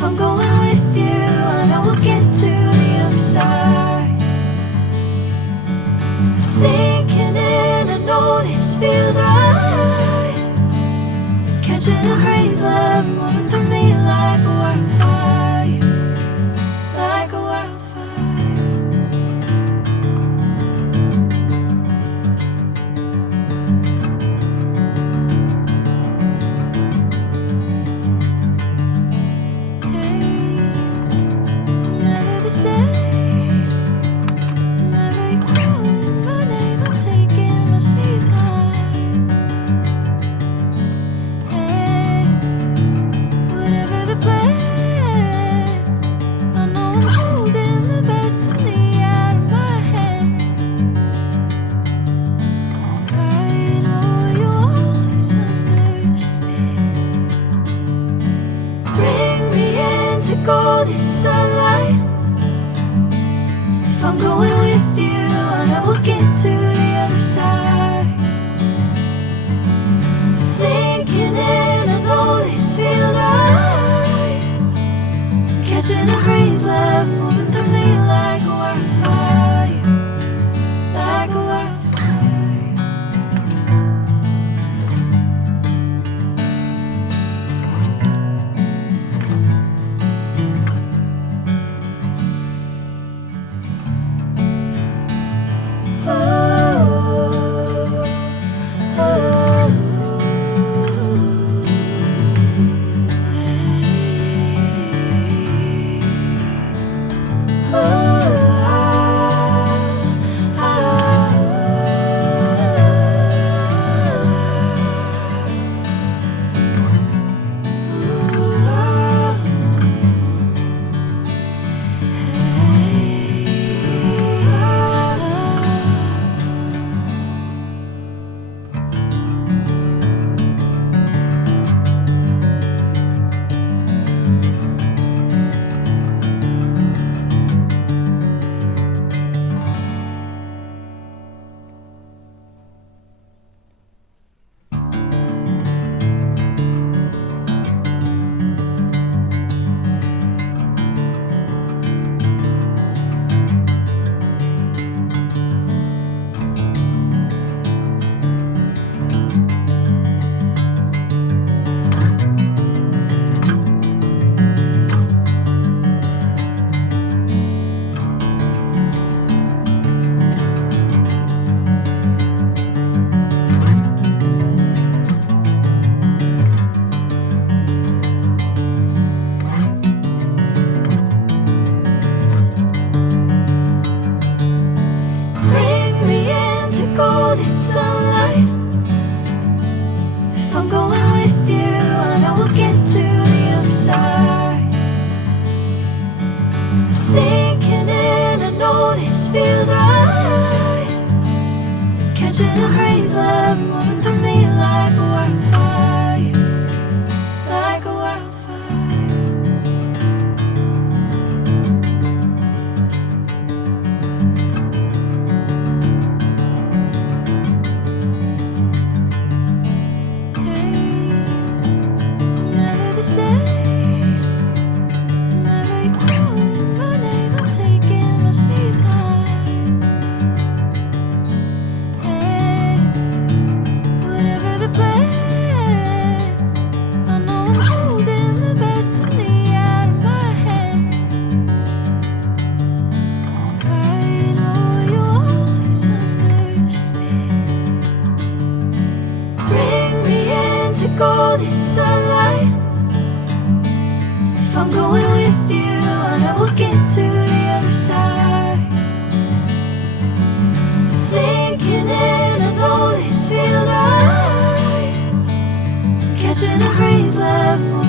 If I'm going with you, I know we'll get to the other side. Sinking in, I know this feels right. Catching a crazy love, moving through me like a wildfire, like a wildfire. Golden sunlight. If I'm going with you, I know we'll get to the other side. Sinking in, I know this feels right. Catching a crazy love, moving through me like a wildfire, like a wildfire. Sunlight. If I'm going with you, I know we'll get to the other side. Sinking in, I know this feels right. Catching a crazy love, moving through me like a wildfire, like a wildfire. Golden sunlight. If I'm going with you, I know we'll get to the other side. Sinking in, I know this feels right. Catching a crazy love.